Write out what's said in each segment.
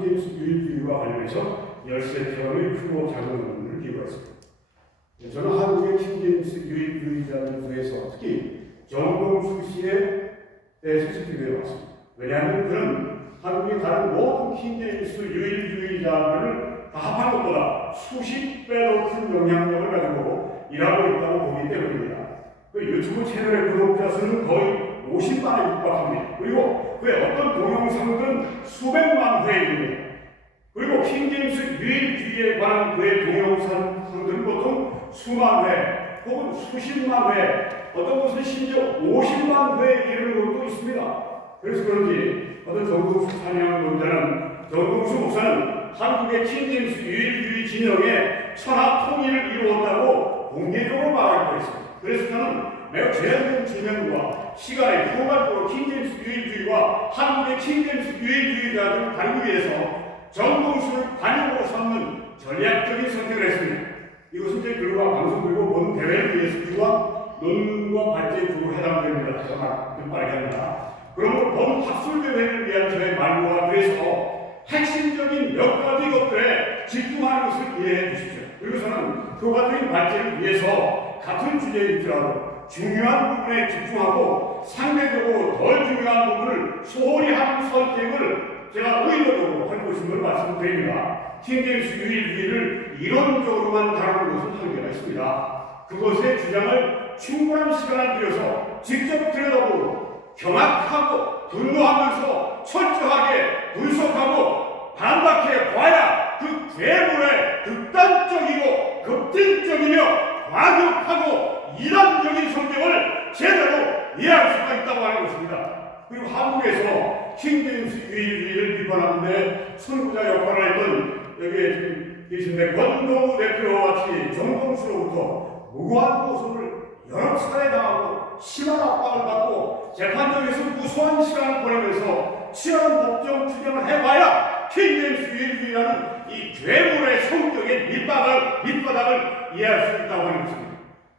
킹제임스 유일주의와 관련해서 13편의 크고 작은 논문을 기고했습니다. 저는 한국의 킹제임스 유일주의자들 중에서 특히 정동수 씨에 대해서 집중해 왔습니다. 왜냐하면 그는 한국의 다른 모든 킹제임스 유일주의자들을 다 합한 것보다 수십 배로 큰 영향력을 가지고 일하고 있다고 보기 때문입니다. 그 유튜브 채널의 구독자 수는 거의 50만에 육박합니다. 그리고 그의 어떤 동영상은 수백만 회입니다. 그리고 킹제임스 유일주의에 관한 그의 동영상들은 보통 수만 회 혹은 수십만 회, 어떤 것은 심지어 50만 회에 이르는 것도 있습니다. 그래서 그런지 어떤 정동수 찬양론자는 정동수 목사는 한국의 킹제임스 유일주의 진영의 천하 통일을 이루었다고 공개적으로 말하기도 했습니다. 그래서 저는 매우 제한된 진영과 시간에 포괄적으로 킹제임스 유일주의와 한국의 킹제임스 유일주의자들을 다루기 위해서 정동수를 관용으로 삼는 전략적인 선택을 했습니다. 이것은 제 글과 방송 그리고 모든 대회를 위해서 기부한 논문과 발제에 두고 해당됩니다. 좀 빠르게 합니다. 그러므로 본 학술대회를 위한 저의 말과 그래서 핵심적인 몇 가지 것들에 집중하는 것을 이해해 주십시오. 그리고 저는 효과적인 발제를 위해서 같은 주제일지라도 중요한 부분에 집중하고 상대적으로 덜 중요한 부분을 소홀히 하는 선택을 제가 의도적으로 할 것임을 말씀드립니다. 킹제임스 유일주의를 이론적으로만 다루는 것은 한계가 있습니다. 그것의 주장을 충분한 시간을 들여서 직접 들여다보고 경악하고 분노하면서 철저하게 분석하고 반박해 봐야 그 괴물의 극단적이고 급진적이며 과격하고 이단적인 성격을 제대로 이해할 수가 있다고 하는 것입니다. 그리고 한국에서 킹제임스 유일주의를 비판하는데 선구자 역할을 했던 여기에 지금 계신데 권동우 대표와 같이 정동수로부터 무고한 고소를 여러 차례 당하고 심한 압박을 받고 재판정에서 무수한 시간을 보내면서 치열한 법정 투쟁을 해봐야 킹제임스 유일주의라는 이 괴물의 성격의 밑바닥을 이해할 수 있다고 하는 것입니다.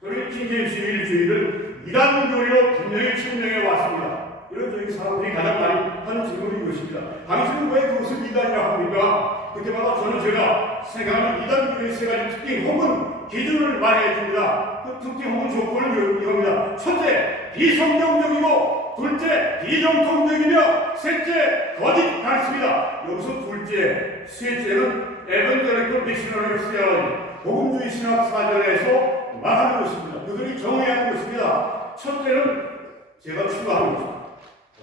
저는 킹제임스 유일주의를 이단교리로 분명히 증명해 왔습니다. 이런 저희 사람들이 가장 많이 하는 질문이 이것입니다. 당신은 왜 그것을 이단이라고 합니까? 그때마다 저는 제가 생각하는 이단교리의 세 가지 특징 혹은 기준을 말해 줍니다. 그 특징 혹은 조건은 이겁니다. 첫째, 비성경적이고 둘째, 비정통적이며 셋째, 거짓 가르칩니다. 여기서 둘째, 셋째는 에반젤리컬 미셔너리 시어러지 복음주의 신학 사전에서 말하는 것입니다. 그들이 정의하는 것입니다. 첫째는 제가 추가하는 것입니다.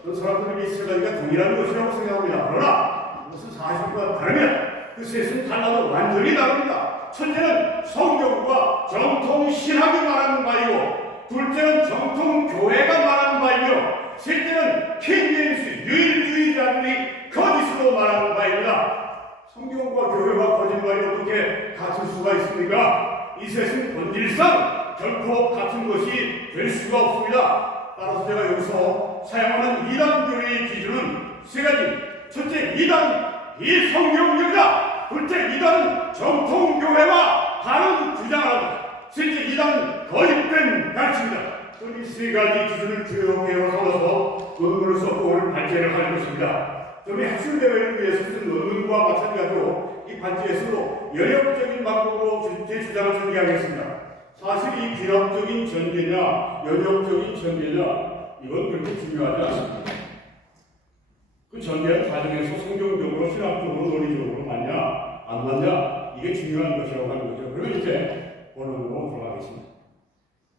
어떤 사람들은 이 세 가지가 동일한 것이라고 생각합니다. 그러나 무슨 사실과 다르면 그 셋은 달라도 완전히 다릅니다. 첫째는 성경과 정통 신학이 말하는 바이고 둘째는 정통 교회가 말하는 바이며 셋째는 킹제임스 유일주의자들이 거짓으로 말하는 바입니다. 성경과 교회가 거짓말이 어떻게 같을 수가 있습니까? 이 셋은 본질상 결코 같은 것이 될 수가 없습니다. 따라서 제가 여기서 사용하는 이단교리의 기준은 세 가지. 첫째, 이단 비성경적이다. 둘째, 이단은 정통교회와 다른 주장을 한다. 셋째, 이단은 거짓된 가르침이다. 이 세 가지 기준을 주요하게 삼아서 논문을 썼고 오늘 발제를 할 것입니다. 저는 학술대회를 위해서 쓴 논문과 마찬가지로 이 발제에서도 연역적인 방법으로 제 주장을 전개하겠습니다. 사실 이 귀납적인 전개냐 연역적인 전개냐 이건 그렇게 중요하지 않습니다. 그 전개의 과정에서 성경적으로 신학적으로 논리적으로 맞냐 안 맞냐 이게 중요한 것이라고 하는 거죠. 그러면 이제 본론으로 들어가겠습니다.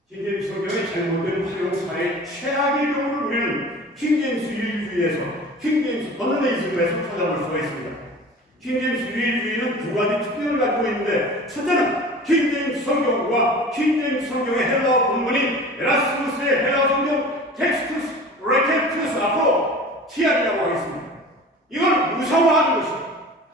킹제임스 성경의 잘못된 활용 사례의 최악의 경우를 우리는 킹제임스 유일주의에서 킹제임스 버너네이즘에서 찾아볼 수가 있습니다. 킹제임스 유일주의는 두 가지 특징을 갖고 있는데 첫째는 킹제임스 성경과 킹제임스 성경의 헬라어 본문인 에라스무스의 헬라어 성경 텍스투스 레케투스 앞으로 TR이라고 하겠습니다. 이걸 무성화하는 것입니다.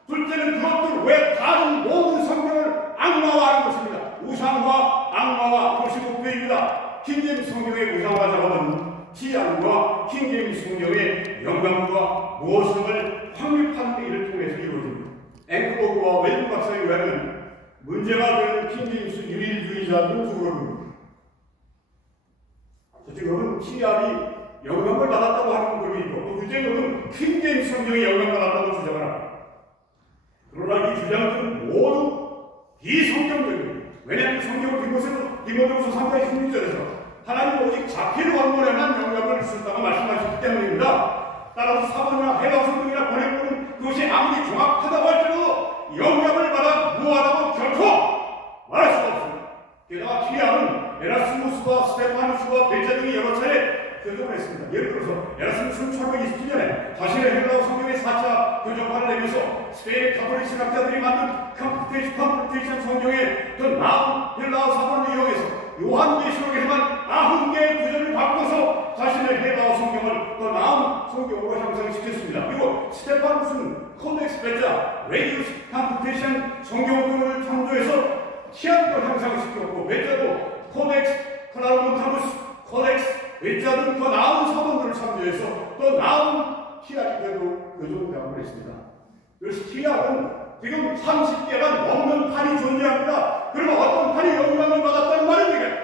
둘째는 그것들 외 다른 모든 성경을 악마화하는 것입니다. 우상화, 악마화, 그것이 목표입니다. 킹제임스 성경의 우상화 작업은 TR과 킹제임스 성경의 영감과 무엇을 확립하는 일을 통해서 이루어집니다. 앵크버그와 웰드 박사에 의하면 문제가 되는 킹제임스 유일주의자들은 두 그룹입니다. 첫째 그룹은 TR이 영감을 받았다고 하는 그룹이 있고 둘째 그룹은 킹제임스 성경이 영감을 받았다고 주장을 합니다. 왜냐하면 성경을 디모데후서 3장 16절에서 하나님 오직 자기를 원문에만 영감을 주셨다고 말씀하셨기 때문입니다. 따라서 사본이나 헬라어 성경이나 번역본은 그것이 아무리 정확하다고 할지라도 영감을 받아 무하다고 결코 말할 수가 없습니다. 게다가 키리아는 에라스무스와 스테파누스와 벨자 등이 여러 차례 교정을 했습니다. 예를 들어서 에라스무스는 1527년에 자신의 헬라어 성경의 4차 교정판을 내면서 스페인 가톨릭 신학자들이 만든 컴퓨테이션 성경의 더 나은 헬라어 사본을 이용해서 요한계시록에서만 90개의 구절을 바꿔서 자신의 헬라어 성경을 더 나은 성경으로 형성시켰습니다. 그리고 스테파누스는 코덱스 베자, 레디우스 컴퓨테이션 성경을 창조해서 티안도 형성시켰고, 베자도 코덱스 클라우몬타누스, 코덱스 베자 등 더 나은 사본들을 창조해서 더 나은 티안에도 교정을 했습니다. 그래서 티안은 지금 30개가 넘는 판이 존재합니다. 그러면 어떤 판이 영감을 받았다는 말입니까?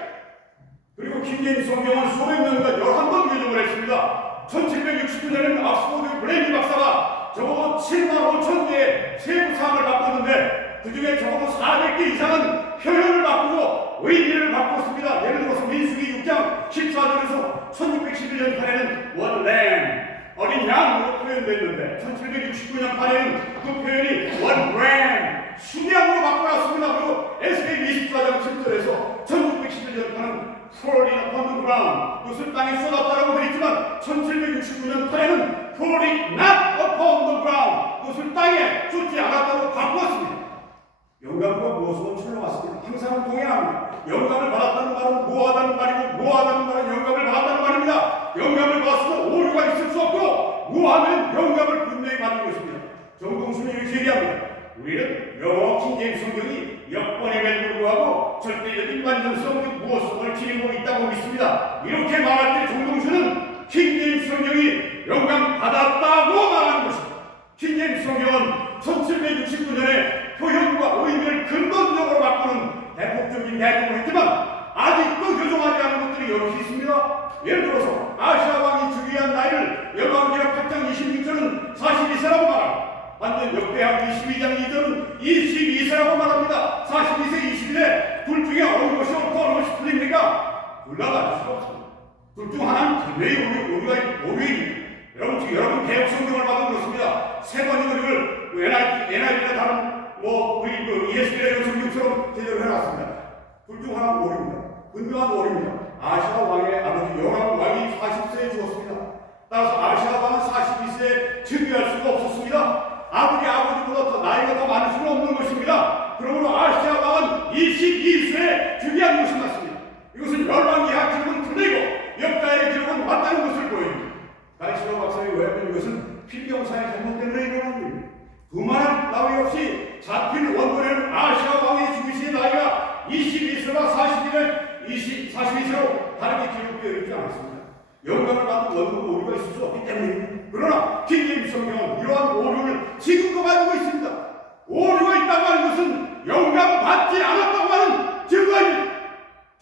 그리고 킹제임스 성경은 수백 년간 11번 교정을 했습니다. 1769년에는 옥스퍼드 블레이미 박사가 적어도 7만 5천 개의 세부사항을 바꿨는데 그 중에 적어도 400개 이상은 표현을 바꾸고 의미를 바꿨습니다. 예를 들어서 민수기 6장 14절에서 1611년 판에는 원램 어린 양으로 표현됐는데 1769년 판에는 그 표현이 원램 순양으로 바꿔놨습니다. 그리고 SK 24장 7절에서 1611년 판은 falling upon the ground 그것을 땅에 쏟았다라고 되어 있지만 1769년 판에는 falling not upon the ground 그것을 땅에 쏟지 않았다고 바꾸었습니다. 영감과 무엇으로 출렁왔습니다. 항상 동행합니다. 영감을 받았다는 말은 무하다는 말이고 무하다는 말은 영감을 받았다는 말입니다. 영감을 받았으면 오류가 있을 수 없고 무하면 영감을 분명히 받는 것입니다. 정동수는 이렇게 얘기합니다. 우리는 영어 킹제임스 성경이 역번임에도 불구하고 절대적인 완전성 즉 무엇성을 지니고 있다고 믿습니다. 이렇게 말할 때 정동수는 킹제임스 성경이 영감 받았다고 말하는 것입니다. 킹제임스 성경은 1769년에 표현과 의미를 근본적으로 바꾸는 대폭적인 대응을 했지만 아직도 교정하지 않은 것들이 여럿이 있습니다. 예를 들어서 아시아 왕이 즉위한 나이를 열왕기하 8장 26절은 42세라고 말합니다. 반면 역대하 22장 2절은 22세라고 말합니다. 42세, 21세 둘 중에 어느 것이 옳고 어느 것이 틀립니까? 올라갈 수가 없습니다. 둘 중 하나는 분명히 오류입니다. 여러분 개혁 성경을 받은 그렇습니다. 세 번이고 이걸 NIV나 다른 우리 ESV나 성경처럼 제대로 해놨습니다. 둘 중 하나는 오류입니다. 분명한 오류입니다. 아시아 왕의 아버지 요람 왕이 40세에 죽었습니다. 따라서 아시아 왕은 42세에 즉위할 수가 없었습니다. 아버지보다 더 나이가 더 많을 수는 없는 것입니다. 그러므로 아시아 왕은 22세에 즉위한 것이 맞습니다. 이것은 열왕기하 기록은 틀리고 역사의 기록은 맞다는 것을 보여줍니다. 가이시로 박사의 외면 이것은 필경사의 잘못 때문에 일어난 일입니다. 그만한 나위 없이 잡힌 원본에는 아시아 왕의 죽으신 나이가 22세와 42세로 다르게 기록되어 있지 않았습니다. 영감을 받은 원본 오류가 있을 수 없기 때문입니다. 그러나 킹제임스 성경은 이러한 오류를 지금도 가지고 있습니다. 오류가 있다고 하는 것은 영감 받지 않았다고 하는 증거입니다.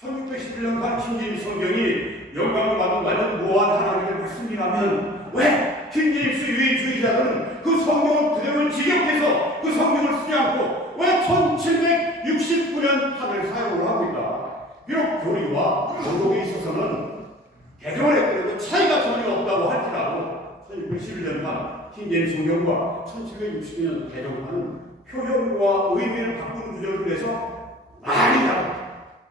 1611년간 킹제임스 성경이 영감을 받은 완전 무한 하나님의 말씀이라면 왜 킹제임스 유인주의자들은 그 성경을 그대로 직역해서 그 성경을 쓰지 않고 왜 1769년 판을 사용을 합니까? 비록 교리와 언록에 있어서는 개정을 했더라도 차이가 전혀 없다고 할지라도 1611년판 킹제임스 성경과 1762년 개정판은 표현과 의미를 바꾸는 구절을 해서 많이 다릅니다.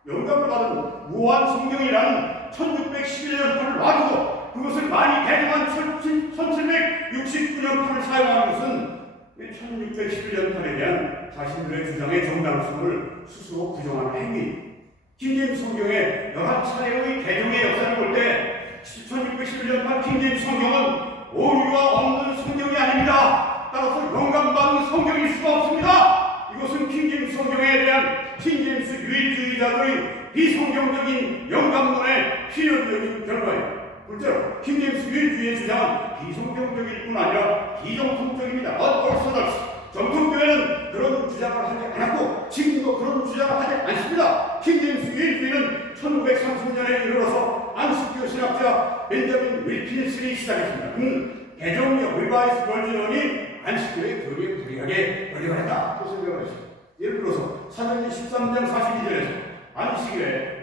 영감을 받은 무한 성경이라는 1611년 판을 놔두고 그것을 많이 개정한 1769년 판을 사용하는 것은 1611년 판에 대한 자신들의 주장의 정당성을 스스로 부정하는 행위. 킹제임스 성경의 11차례의 개정의 역사를 볼 때 1611년 판 킹제임스 성경은 오류가 없는 성경이 아닙니다. 따라서 영감받은 성경일 수가 없습니다. 이것은 킹제임스 성경에 대한 킹제임스 유인주의자들의 비성경적인 영감론의 필연적인 결과입니다. 둘째로 킹제임스 유인주의의 주장은 비성경적일 뿐 아니라 비정통적입니다. 어설설스 정통교회는 그런 주장을 하지 않았고 지금도 그런 주장을 하지 않습니다. 킹제임스 유인주의는 1930년에 이르러서 안식교 신학자 벤저민 윌킨슨이 시작했습니다. 그는 개정력 리바이스 버전이 안식교의 교리에 불이하게 번역을 했다. 그 생각을 했습니다. 예를 들어서 사도행전 13장 42절에서 안식일에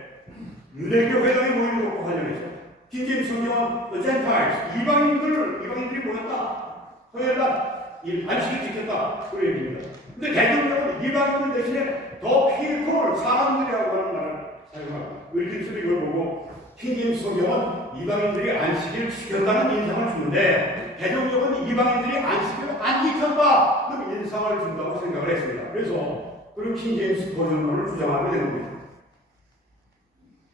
유대교 회당에 모이는 것과 관련해서 킹제임스 성경은 The Gentiles, 이방인들이 모였다. 토요일날 안식일 지켰다. 그 얘기입니다. 근데 대중적으로 이방인들 대신에 더 피콜, 사람들이라고 하는 말을 사용하고 의기술이 이걸 보고 킹제임스 성경은 이방인들이 안식일을 지켰다는 인상을 주는데 대중적으로는 이방인들이 안식일을 안 지켰다. 그런 인상을 준다고 생각을 했습니다. 그래서 그런 킹제임스 버전론을 주장하게 되는 겁니다.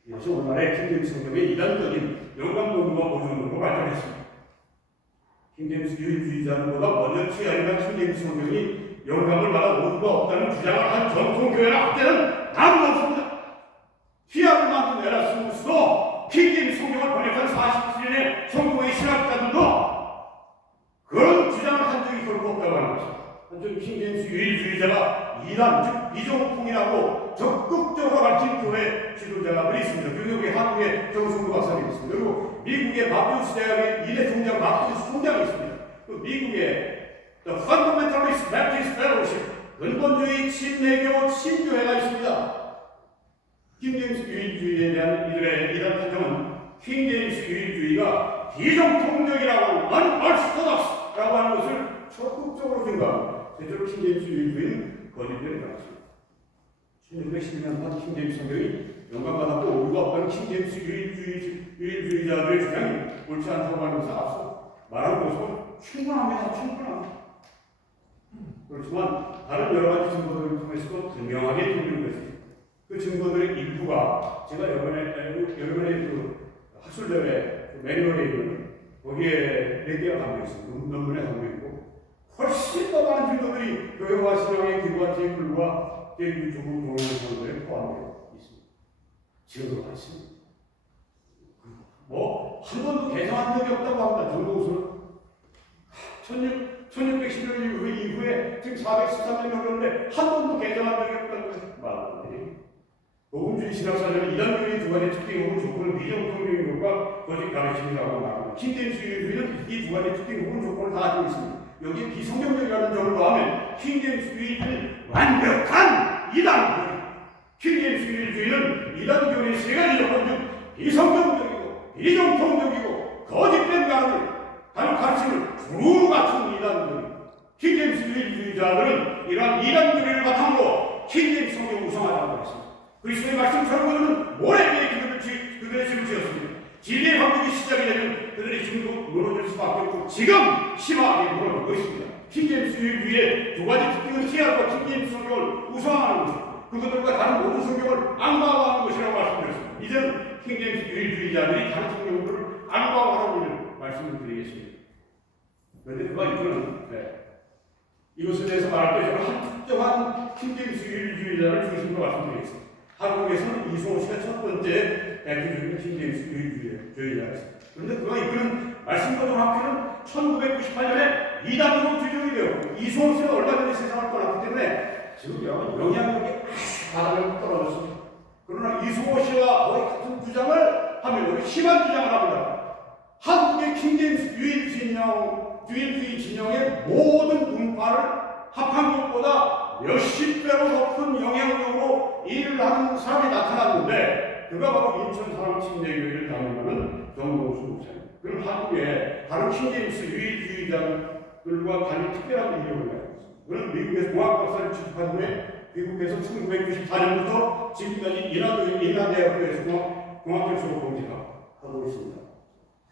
이것이 오늘날의 킹제임스 성경의 이단적인 영광론과 버전론으로 발전했습니다. 킹제임스 유일주의자들보다 먼저 취하리가 킹제임스 성경이 영감을 받아 오류가 없다는 주장을 한 전통교회나 학자는 아무도 없습니다. 희학을 만든 에라스무스도 킹제임스 성경을 번역한 47년의 성공의 신학자들도 그런 주장을 한 적이 결코 없다고 하는 것입니다. 한쪽 킹제임스 유일주의자가 이단, 즉 비정통이라고 적극적으로 밝힌 교회 지도자들이 있습니다. 교육의 한국의 정승구 박사님이 있습니다. 그리고 미국의 바프티스 대학의 이대 총장 바프티스 총장이 있습니다. 또 미국의 The Fundamentalist Baptist Fellowship 근본주의 침례교 신교회가 있습니다. 킹제임스 유일주의에 대한 이들의 이단 판정은 킹제임스 유일주의가 비정통적이라고 하는 unorthodox라고 하는 것을 적극적으로 증가합니다. 실제로 킹제임스 유일주의는 거짓된 것입니다. 1612년판 킹제임스 성경이 영감받았고 오류가 없다는 킹제임스 유일주의자들의 주장이 옳지 않다고 하면서 앞서 말한 것은 충분합니다. 충분합니다. 그렇지만 다른 여러 가지 증거들을 통해서도 분명하게 들리는 것입니다. 그 증거들의 일부가 제가 이번에 그 학술대회 매뉴얼에 있는 거기에 4개가 담겨있습니다. 논문에 담겨있고 훨씬 더 많은 증거들이 교회와 신앙의 기부와 제불과 제유족을 보는 증거들에 포함되어 있습니다. 증거가 있습니다. 한 번도 개성한 적이 없다고 합니다. 정동수는 1610년 이후에 지금 413년이 흘렀는데 한 번도 개정한 적이 없다는 말합니다. 복음주의 신학사전은 이단교의 두 가지 특징 혹은 조건을 비정통적인 것과 거짓 가르침이라고 말합니다. 킹제임스 유일주의는 이 두 가지 특징 혹은 조건을 다 가지고 있습니다. 여기에 비성경적이라는 점을 더하면 킹제임스 유일주의는 완벽한 이단교회. 킹제임스 유일주의는 이단교회의 세 가지 조건 중 비성경적이고 비정통적이고 거짓된 가르침을 두루 갖춘 이단교회. 킹제임스 유일주의자들은 이러한 이단교회를 바탕으로 킹제임스 성경을 우상하라고 했습니다. 그리스도의 말씀처럼 그들은 모래위에 그들의 집을 지었습니다. 진리의 방법이 시작이 되면 그들의 집도 무너질 수밖에 없고 지금 심하게 무너지고 있습니다. 킹제임스 유일주의의 두 가지 특징은 희학과 킹제임스 성경을 우상하는 것이고 그것들과 다른 모든 성경을 악마화하는 것이라고 말씀드렸습니다. 이제는 킹제임스 유일주의자들이 다른 성경들을 악마화하는 일을 말씀을 드리겠습니다. 그런데 그가 이거는 이것에 대해서 말할 때 저는 한 특정한 킹제임스 유일주의자를 중심으로 말씀드리겠습니다. 한국에서는 이승호 씨가 첫 번째 대표적인 킹제임스 유일주의자였습니다. 그런데 그가 이끄는 말씀과 정확히는 1998년에 이단으로 규정이 되었고 이승호 씨가 얼마 전에 세상을 떠났기 때문에 지금 영향력이 아주 바닥을 떨어졌습니다. 그러나 이승호 씨와 거의 같은 주장을 하면 여기 심한 주장을 합니다. 한국의 킹제임스 유일주의 진영의 모든 분파를 합한 것보다 몇십 배로 높은 영향력으로 일을 하는 사람이 나타났는데 그가 바로 인천 사랑침례교회를 다니는 정동수 목사입니다. 그럼 한국에 다른 킹제임스 유일주의자들과 다른 특별한 이력을 가지고 있습니다. 그는 미국에서 공학박사를 취득한 후에 미국에서 1994년부터 지금까지 인하대학교에서 공학교수로 공직하고 있습니다.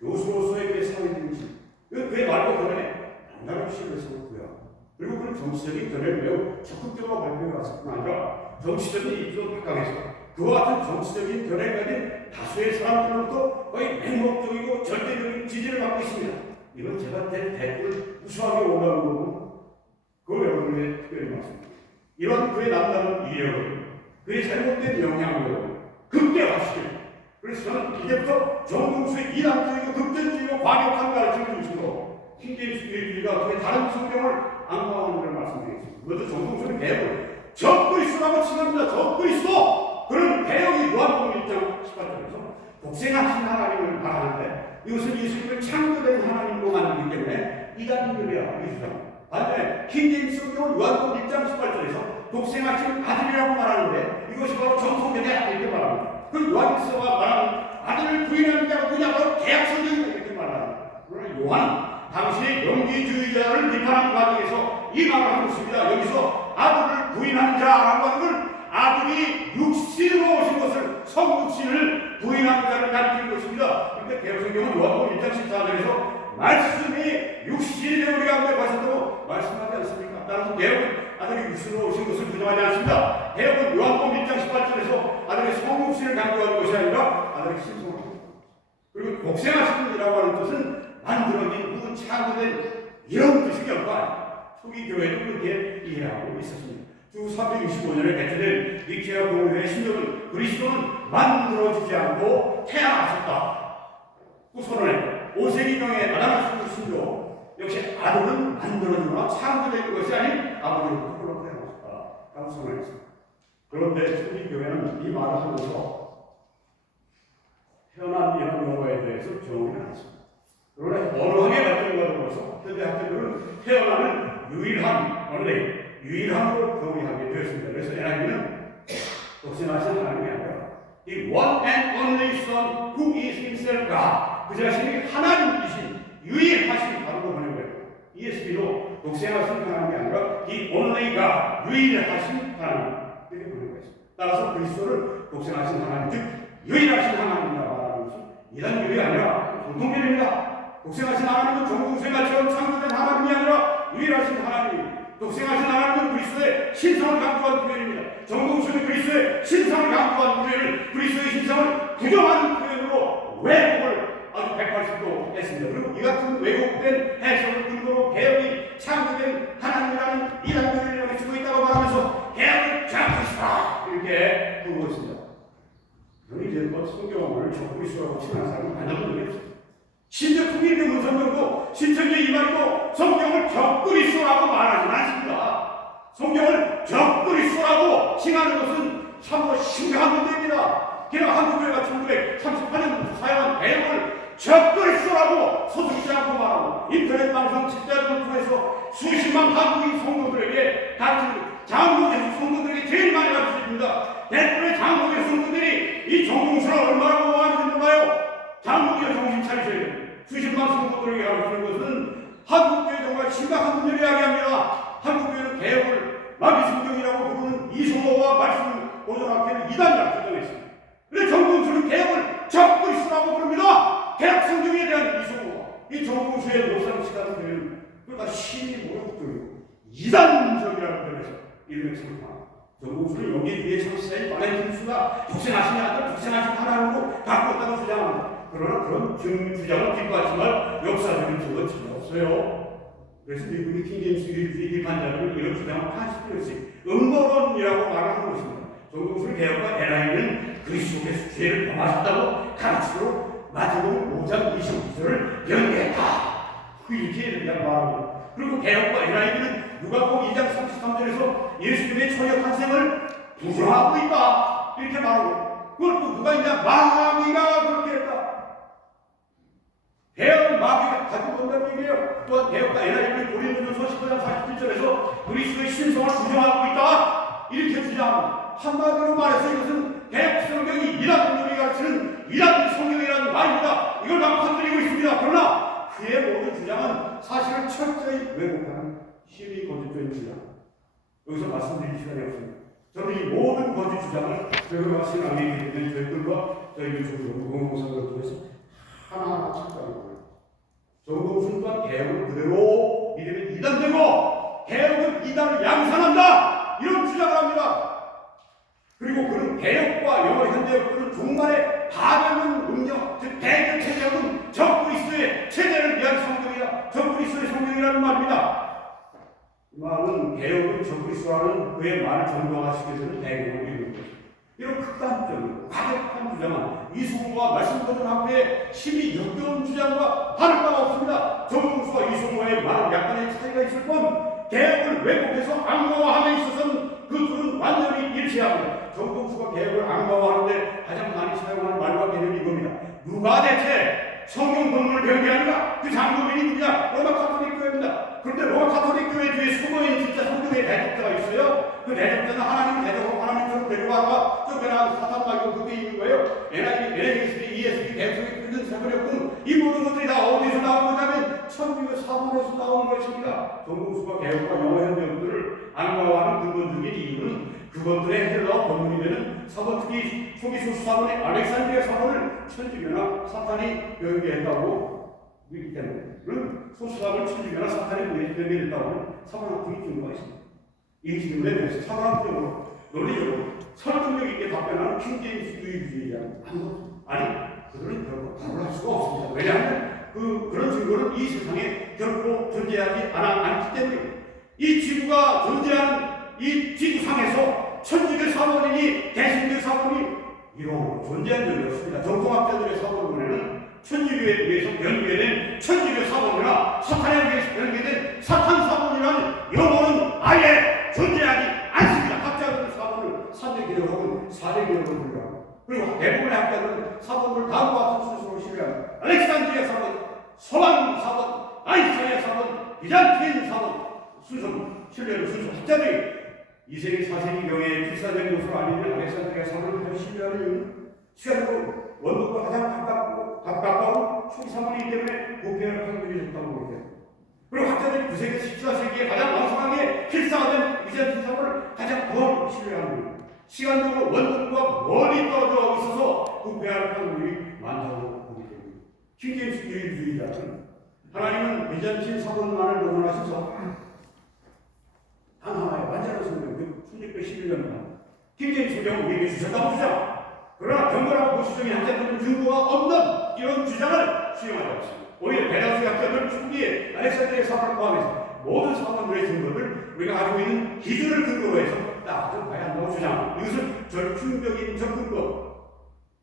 교수로서의 그의 사회정신, 그의 말과 전에 남다른 시를 세웠고요. 그리고 그는 정치적인 견해를 매우 적극적으로 발표해 왔을 뿐 아니라 정치적인 입지도 각각해서 그와 같은 정치적인 견해를 가진 다수의 사람들로부터 거의 맹목적이고 절대적인 지지를 받고 있습니다. 이건 제가 댓글 우수하게 올라오는 거고 그걸 여러분에게 특별히 말씀드립니다. 이런 그의 남다른 이력을 그의 잘못된 영향력을 극대화시킵니다. 그래서 저는 이제부터 정동수의 이단주의고 극단주의고 과격한 가르침을 중심으로 킹제임스 유일주의가 그의 다른 성경을 악마하는 것을 말씀드리겠습니다. 먼저 정동수는 개혁을 적그리스도라고 칭합니다. 적그리스도! 그런 개혁이 요한복음 1장 18절에서 독생하신 하나님을 말하는데 이것은 예수님을 창조된 하나님으로 만들기 때문에 이단들이야 이 주장. 반면에 킹제임스 성경은 요한복음 1장 18절에서 독생하신 아들이라고 말하는데 이것이 바로 정통교대 이렇게 말합니다. 그 요한일서가 말하는 아들을 부인하는 자가 누구냐 바로 계약성경이다 이렇게 말합니다. 그러나 요한은 당시의 영지주의자를 비판하는 과정에서 이 말을 하고 있습니다. 여기서 아들을 부인하는 자라고 하는 건 아들이 육신으로 오신 것을 성육신을 부인하는 자를 가리키는 것입니다. 그런데 개혁성경은 요한복음 1장 14절에서 말씀이 육신이 되어 우리 가운데 가셨다고 말씀하지 않습니까? 따라서 개혁은 아들이 육신으로 오신 것을 부정하지 않습니다. 개혁은 요한복음 1장 18절에서 아들의 성육신을 강조하는 것이 아니라 아들의 신성을 강조합니다. 그리고 독생하신 분이라고 하는 뜻은 만들어진 그 창조된 이런 뜻이 결코 아닙니다. 초기 교회도 그렇게 이해하고 있었습니다. 주 365년에 개최된 니케아 공회의 신조는 그리스도는 만들어지지 않고 태어나셨다 그 선언했고 5세기경의 아담의 신조 역시 아들은 만들어지거나 창조된 것이 아닌 아버지로부터 홀로 태어나셨다 라고 선언했습니다. 그런데 초기 교회는 이 말을 하면서 태어남이라는 용어에 대해서 정의를 안 했습니다. 그러나 어느 학에 발전과 더불어서 현대 학자들은 태어나는 유일한 원래 유일함으로 정의하게 되었습니다. 그래서 NIV는 독생하신 하나님이 아니라 이 one and only Son who is himself God 그 자신이 하나님이신 유일하신 바로 번역을 ESV도 독생하신 하나님이 아니라 이 only God 유일하신 하나님 이렇게 번역했습니다. 따라서 그리스도를 독생하신 하나님 즉 유일하신 하나님이라고 말하는 것이 이단교리가 아니라 정통교리입니다. 독생하신 하나님은 정동생활처럼 창조된 하나님이 아니라 유일하신 하나님 독생하신 하나님은 그리스도의 신성을 강조한 표현입니다. 정동수는 그리스도의 신성을 강조한 표현을 그리스도의 신성을 부정하는 표현으로 왜곡을 아주 180도 했습니다. 그리고 이 같은 왜곡된 해석을 근거로 개혁이 창조된 하나님이라는 이단교리를 쓰고 있다고 말하면서 개혁을 정확히시다 이렇게 부르고 있습니다. 그럼 이제껏 성경을 적그리스도라고 칭하는 사람은 만나본 적이 없습니다. 심지어 통일교 문성경도 신천지 이말도 성경을 적그리스도라고 말하지 않습니다. 성경을 적그리스도라고 칭하는 것은 참으로 심각한 문제입니다. 게다가 한국교회가 1938년부터 사용한 개혁을 적그리스도라고 서슴지 않고 말하고 인터넷 방송 책자들을 통해서 수십만 한국인 성도들에게 가르치는 장로교 성도들에게 제일 많이 가르쳐줍니다. 대부분의 장로교 성도들이 이 정동수를 얼마나 모호하는지 몰라요. 장로교 정신 차리셔야 돼요. 수십만 성도들에게 가르치는 것은 한국교회 정말 심각한 문제를 이야기합니다. 한국교회는 개혁을 마귀성경이라고 부르는 이성호와 말씀을 보존하기에는 이단이라고 주장했습니다. 그런데 정동수는 개혁을 적그리스도라고 부릅니다. 개혁 성경에 대한 이성호와 이 정동수의 노사무시 같은 교회는 그러니까 신이 모욕적이고 이단적이라는 점에서 이름을 생각합니다. 정동수는 여기 뒤에 창시자인 바렌틴수가 독생하신 아들, 독생하신 하나님으로 갖고 있다고 주장합니다. 그러나 그런 주장을 뒷받침할 역사적인 적은 전혀 없어요. 그래서 미국의 킹제임스 비판자들은 이런 주장을 80%씩 음모론이라고 말하는 것입니다. 정동수의 개혁과 NIV는 그리스도께서 죄를 범하셨다고 가르치고 마태복음 5장 22절을 변개했다. 이렇게 말합니다. 그리고 개혁과 NIV는 누가복음 2장 33절에서 예수님의 초역 탄생을 부정하고 있다. 이렇게 말하고 그걸 또 누가 있냐? 마귀가 그렇게 했다. 개혁은 마귀가 가지고 온다는 얘기예요. 또한 개혁과 NIV는 고린도전서 19장 47절에서 그리스도의 신성을 부정하고 있다. 이렇게 주장합니다. 한마디로 말해서 이것은 개혁 성경이 이단들이 가르치는 이단 성경이라는 말입니다. 이걸 막 건드리고 있습니다. 그러나 그의 모든 주장은 사실을 철저히 왜곡하는 힘이 거짓된 주장. 여기서 말씀드릴 시간이 없습니다. 저는 이 모든 거짓 주장을 저희가 신앙에 있는 저희들과 저희 유튜브 공동선을 통해서 하나하나 찾아가는 거예요. 정동순 또한 개혁을 그대로 믿으면 이단되고 개혁은 이단을 양산한다. 이런 주장을 합니다. 그리고 그런 개혁과 영어 현대역들은 종말의 바벨론 음력, 즉 대결 체제는 적그리스도의 체제를 위한 성경이다. 적그리스도의 성경이라는 말입니다. 이 말은 개혁은 적그리스도라는 그의 말을 정당화시키기 위해서는 배경을 이루는 것입니다. 이런 극단적이고 과격한 주장은 이승우와 말씀드린학교의 심히 역겨운 주장과 다를 바가 없습니다. 정동수와 이승우의 말은 약간의 차이가 있을 뿐 개혁을 왜곡해서 악마화함에 있어서는 그 둘은 완전히 일치합니다. 정동수가 개혁을 악마화하는데 가장 많이 사용하는 말과 개념이 이겁니다. 누가 대체 성경 본문을 변개하는가? 그 장로민이 누구냐? 로마 가톨릭 교회입니다. 그런데 로마 가톨릭 교회 뒤에 숨어있는 진짜 성경의 대적자가 있어요. 그 대적자 들어가다가 쫓겨나간 사탄 마귀가 그게 있는 거예요. NASB, ESB, 대통령이 끊는 세번역군 이 모든 것들이 다 어디서 나온 거냐면 천주교 사본에서 나온 것입니다. 정봉수가 개혁과 영어 현대어들을 안과하는 근본적인 이유는 그것들의 헬라어 본문이 되는 사본, 특히 초기 소수 사본의 알렉산드리아 사본을 천주교나 사탄이 변개했다고 믿기 때문에 그런 소수 사본을 천주교나 사탄이 변개했다고 사본학적인 증거가 있습니다. 이 질문에 대해서 사관학적으로 논리적으로 설득력 있게 답변하는 킹제임스 유일주의자는 아니 그들은 결코 답을 할 수가 없습니다. 왜냐하면 그런 증거는 이 세상에 결코 존재하지 않기 때문에 이 지구가 존재하는 이 지구상에서 천주교 사본이니 개신교 사본이 이런 존재한 적이 없습니다. 정통학자들의 사본론에는 천주교에 의해서 변개된 천주교 사본이나 사탄에 의해서 변개된 사탄 사본이라는 용어는 아예 존재하지 않습니다. 학자들은 사본을 3대 기록하고 4대 기록을 분류하고 그리고 대부분의 학자들은 사본을 다음과 같은 순서로 신뢰합니다. 알렉산드리아 사본, 서방 사본, 아이사야 사본, 비잔틴 사본 순서 신뢰를 순서 학자들이 2세기 4세기경에 필사된 것으로 알려진 알렉산드리아 사본을 신뢰하는 이유는 시간적으로 원국과 가장 가까운 초기 사본이기 때문에 부패할 확률이 좋다고 보기 때문에 그리고 학자들이 9세기, 14세기에 가장 왕성하게 필사된 비잔틴 사본을 가장 더 신뢰합니다. 시간적으로 원국과 멀리 떨어져 있어서 부패할 확률이 많다고 보기 때문에 킹제임스 유일주의자는 하나님은 비잔틴 사본만을 동원하셔서 단 하나의 완전한 성경, 1611년 동안 킹제임스 성경을 우리에게 주셨다고 주장. 그러나 경건하고 보수적인 학자들은 근거가 없는 이런 주장을 수용하지 않습니다. 오히려 대다수의 학자들은 초기에 알렉산드리아 사본을 포함해서 모든 사본들의 증거를 우리가 가지고 있는 기준을 근거로 해서 따져봐야 한다고 주장. 이것은 절충적인 접근법,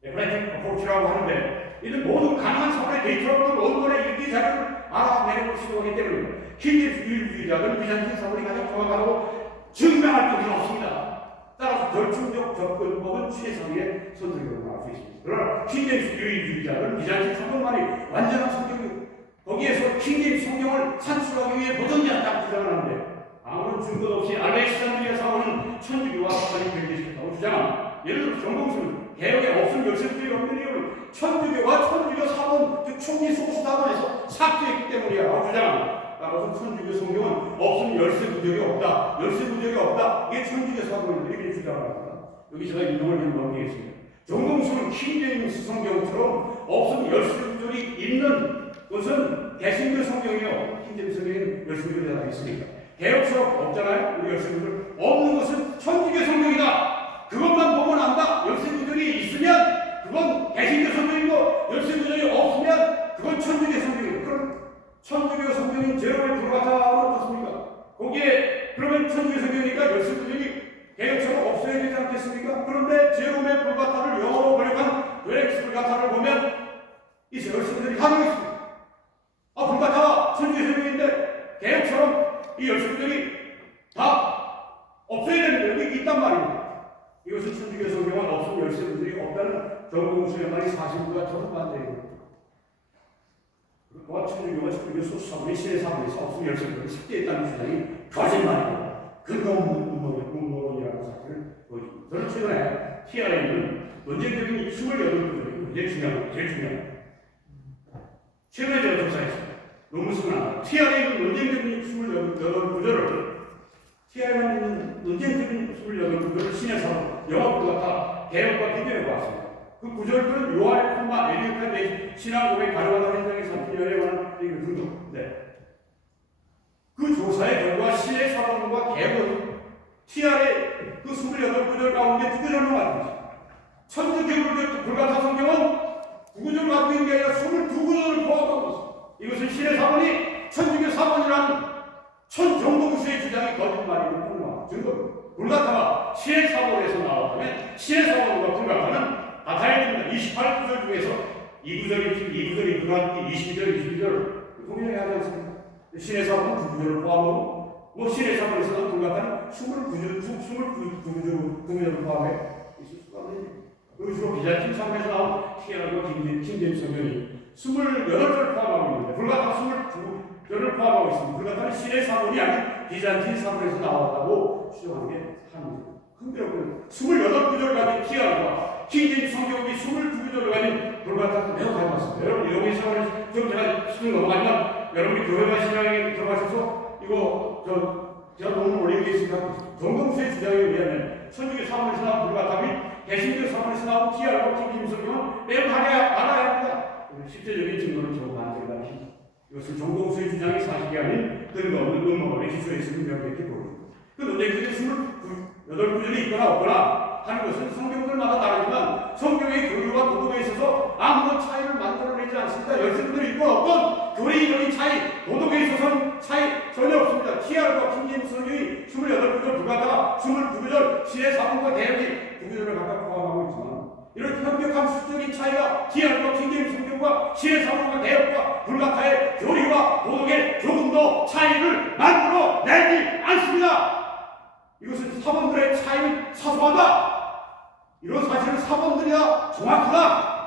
에프라이틱 어프로치라고 하는데 이는 모든 가능한 사본의 데이터를 원본의 일기 자료를 알아내려고 시도하기 때문에 킹제임스 유일주의자들은 비잔틴 사본이 가장 정확하다고 증명할 적이 없습니다. 따라서 절충적 접근법은 최상의 선택으로 나올 수 있습니다. 그러나 킹제임스 유일주의자들은 비잔틴 사본만이 완전한 성경이고 거기에서 킹제임스 성경을 산출하기 위해 노동지 않다고 주장을 하는데 아무런 증거 없이 알렉산드리아 사본은 천주교와 사탄이 변개시켰다고 주장합니다. 예를 들어 정봉수는 개혁에 없음 열쇠들이 없는 이유는 천주교와 천주교 사본, 즉 초기 소수 사본에서 삭제했기 때문이라고 주장합니다. 따라서 천주교 성경은 없음 열쇠 구절이 없다. 열쇠 구절이 없다. 이게 천주교 사본을 이렇게 주장합니다. 여기 제가 인용을 좀 넘기겠습니다. 정봉수는 킹제임스 성경처럼 없음 열쇠 구절이 있는 것은 개신교 성경이요. 킹제임스 성경에는 열쇠 구절이 다 있으니까. 개혁처럼 없잖아요. 우리 열쇠 구절 없는 것은 천주교 성경이다. 그것만 보면 안다. 열쇠 구절이 있으면 그건 개신교 성경이고 열쇠 구절이 없으면 그건 천주교 성경이고 그럼 천주교 성경인 제롬의 불가타는 어떻습니까? 거기에 그러면 천주교 성경이니까 열쇠 구절이 개혁처럼 없어야 되지 않겠습니까? 그런데 제롬의 불가타를 영어로 번역한 웨렉스 불가타를 보면 이 열쇠 구절이 하고 있습니다. 불가타가 천주교 성경인데 개혁처럼 이 열쇠 구절이 다 없어야 되는데 여기 있단 말입니다. 이것은 천주교 성경은 없음 열쇠 구절이 없다는 정봉수의 말이 사실과 정반대입니다. 그와 천주교가 천주교 소수 사본이 신의 사본에서 없음 열쇠 구절을 삭제했다는 주장이 거짓말이고 근거 없는 음모론이라는 사실을 보여줍니다. 저는 최근에 TRA는 논쟁적인 28구절이 굉장히 중요합니다. 제일 중요합니다. 최근에 제가 조사했습니다. 논문 쓰고 나서 TRA는 논쟁적인 28구절을 TRA는 있는 논쟁적인 28구절을 신의 사본, 영업부 같아 개혁과 비교해 보았습니다. 그 구절들은 요한의 콤마, 에리오카 신앙 고백 가져가다 현장의 삼순열에 관한 근거인데 그 조사의 결과 신의 사본과 개혁은 TR의 그 28구절 가운데 2구절만 가지고 있습니다. 천주교 불가타 성경은 9구절 가지고 있는 게 아니라 22구절을 포함하고 있습니다. 이것은 신의 사본이 천주교 사본이라는 천정동수의 주장이 거짓말이고 폭로한 증거. 불가타가 신의 사본에서 나왔다면 신의 사본과 불가타는 같아야 됩니다. 28구절 중에서 2구절이 불가타 22절, 22절 동일하게 하지 않습니까? 신의 사본은 9구절을 포함하고 신의 사본에서는 불가타는 29구절을 포함해 있을 수가 없는 그것으로 비잔틴 사본에서 나온 TR과 킹제임스 성경이 28절을 포함하고 있는데 불가타 29절을 포함하고 있습니다. 불가타는 신의 사본이 아닌 비잔틴 사본에서 나왔다고 주장하는 게 합니다. 흥미롭고 28구절 가진 TR과 킹제임스 성경이 22구절 가진 불같은 매우 닮았습니다. 여러분 여기 사원을 좀 제가 수능 넘어가지만 여러분이 교회와 신앙에 들어가셔서 이거 제가 오늘 올리겠습니다. 정동수의 주장에 의하면 천주교 사원에서 나온 불같음이 개신교 사원에서 나온 TR과 킹제임스 성경은 매우 알아야 합니다. 실제적인 증거는 적어 만들다. 이것은 정동수의 주장이 사실이 아닌 근거 없는 음모론의 기초에서 분명하게 보입니다. 그런데 그게 28구절이 있거나 없거나 하는 것은 성경들마다 다르지만 성경의 교리와 도덕에 있어서 아무런 차이를 만들어내지 않습니다. 열쇠들이 있건 없건 교리적인 차이, 도덕에 있어서는 차이 전혀 없습니다. TR과 킹제임스 성경이 28구절 불같아 22구절 시의 사본과 대역이 9구절을 각각 포함하고 있지만 이런 현격한 수적인 차이가 TR과 킹제임스 성경과 시의 사본과 대역과 불같아의 교리와 도덕에 조금 더 차이를 만들어내지 않습니다. 이것은 사본들의 차이는 사소하다. 이런 사실은 사본들이야 정확하다.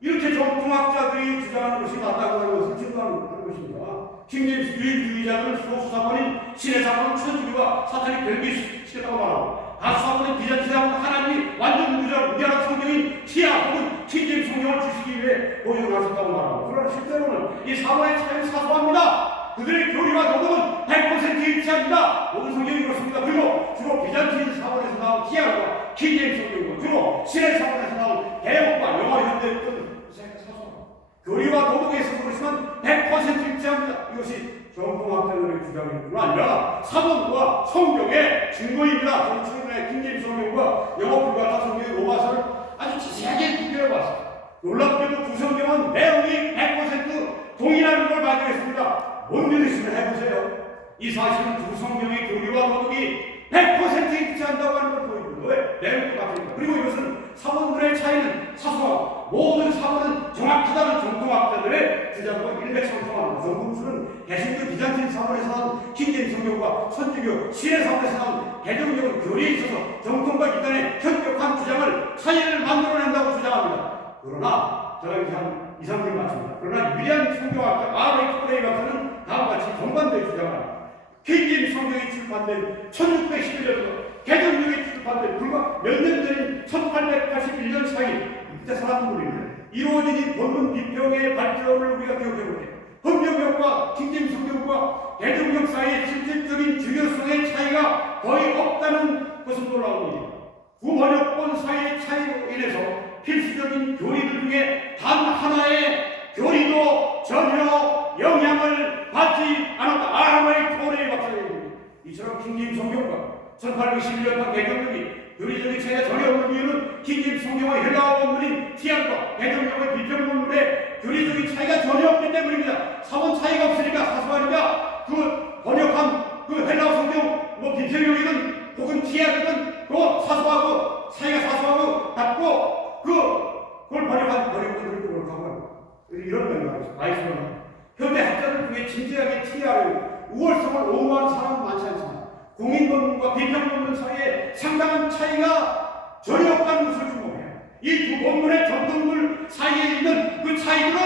이렇게 종합자들이 주장하는 것이 맞다고 하는 것을 증거하는 것입니다. 킹제임스 유일주의자들은 소수사본인 신의 사본은 천주교와 사탄이 별개시켰다고 말하고 다수사본은 비자치 사본은 하나님이 완전 무결한 성경인 티아 혹은 킹제임스 성경을 주시기 위해 보존하셨다고 말하고 그러나 실제로는 이 사본의 차이는 사소합니다. 그들의 교리와 도덕은 100% 일치합니다. 모든 성경이 그렇습니다. 그리고 주로 비잔틴 사본에서 나온 티아와 킹제임스 성경과 주로 신의 사본에서 나온 개혁과 영어 현대권 사소 교리와 도덕에 있어서 그렇지만 100% 일치합니다. 이것이 정통학자들의 주장일 뿐 아니라 사본과 성경의 증거입니다. 저는 최근에 킹제임스 성경과 영어 불가타 성경의 로마서를 아주 자세하게 비교해봤습니다. 놀랍게도 두 성경은 내용이 100% 동일한 걸 발견했습니다. 못 믿으시면 해보세요. 이 사실은 두 성경의 교리와 도덕이 100% 일치한다고 하는 걸 보여줍니다. 왜? 내용도 같으니까. 그리고 이것은 사본들의 차이는 사소하고 모든 사본은 정확하다는 정통학자들의 주장과 일맥상통합니다. 정통수는 개신교 비잔틴 사본에서 나온 킹제임스 성경과 천주교 신의 사본에서 나온 개정적인 교리에 있어서 정통과 이단의 현격한 주장을 차이를 만들어낸다고 주장합니다. 그러나 제가 이상을 맞춥니다. 그러나 위대한 성경학자 R.H. 프레이 박사는 다음과 같이 정반대의 주장합니다. 킹제임스 성경이 출판된 1611년부터 개정령이 출판된 불과 몇 년 전인 1881년 사이 이때 사람들입니다. 이루어진 이 본문 비평의 발전을 우리가 기억해볼게요. 헌병역과 킹제임스 성경과 개정령 사이의 실질적인 중요성의 차이가 거의 없다는 것은 놀라운 일입니다. 두 번역본 사이의 차이로 인해서 필수적인 교리들 중에 단 하나의 교리도 전혀 영향을 받지 않았다. R.H. 프레이 박사입니다. 이처럼 킹제임스 성경과 1811년판 개정령이 교리적인 차이가 전혀 없는 이유는 킹제임스 성경의 헬라어 원문인 티안과 개정령의 비평 원문에 교리적인 차이가 전혀 없기 때문입니다. 사본 차이가 없으니까 사소하니까 그 번역한 그 헬라어 성경 비평용이든 혹은 티안이든 그거 사소하고 차이가 사소하고 같고 그걸 번역한 번역본들도 그렇다고 합니다. 이런 맥락에서 아이스는 현대 학자들 중에 진지하게 티아를 우월성을 옹호하는 사람은 많지 않습니다. 공인본문과 비평본문 사이에 상당한 차이가 전혀 없다는 것을 주목해요. 이 두 본문의 정통물 사이에 있는 그 차이들은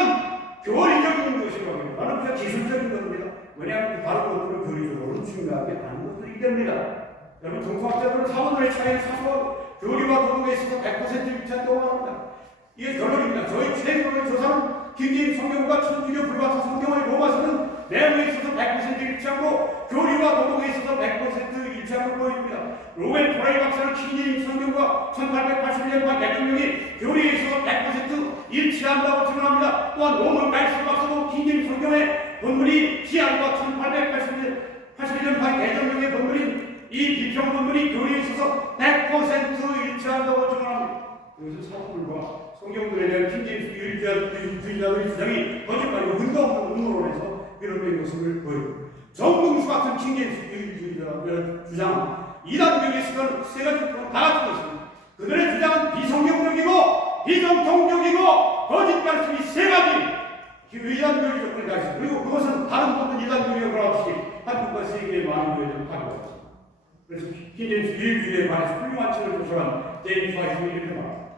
교리적인 것이라고 해요. 나는 그냥 기술적인 겁니다. 왜냐하면 다른 것들은 교리적으로 중요하게 아닌 것들이기 때문이다. 여러분 정통학자들은 사본들의 차이는 사소하고 교리와 도덕에 있어서 100% 일치한다고 합니다. 이게 결론입니다. 저희 최근의 조사는 킹제임스 성경과 천주교 불가타 성경의 로마서는 내용에 있어서 100% 일치하고 교리와 도덕에 있어서 100% 일치한 걸 보입니다. 로벤 프레이 박사는 킹제임스 성경과 1881년판 개정령이 교리에 있어서 100% 일치한다고 주장합니다. 또한 로먼 말스 박사도 킹제임스 성경의 본문이 티안과 1881년판 개정령의 본문인 이 비평 본문이 교리에 있어서 100% 일치한다고 주장합니다. 그것은 사본들과 성경들에 대한 킹제임스 유일주의자들의 주장이 거짓말이고 근거 없는 음모론에서 비롯된 것을 보여줍니다. 정동수 같은 킹제임스 유일주의자들의 주장은 이단적인 시간은 세 가지 다 같은 것입니다. 그들의 주장은 비성경적이고 비정통적이고 거짓말씀이 세 가지 이단교리 조건이 다 있습니다. 그리고 그것은 다른 모든 이단교리와 없이 한국과 세계의 많은 교회들을 파괴했습니다. 그래서 킹제임스 유일주의에 관해서 훌륭한 책을 조사한 제임스 화이트는 이렇게 말합니다.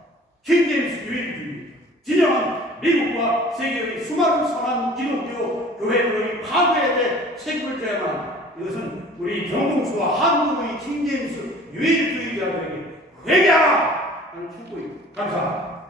킹제임스 유일주의 진영은 미국과 세계의 수많은 선한 기독교 교회들의 파괴에 대해 책임을 져야만 합니다. 이것은 우리 정동수와 한국의 킹제임스 유일주의자 주의자들에게 회개하라! 하는 충고입니다. 감사합니다.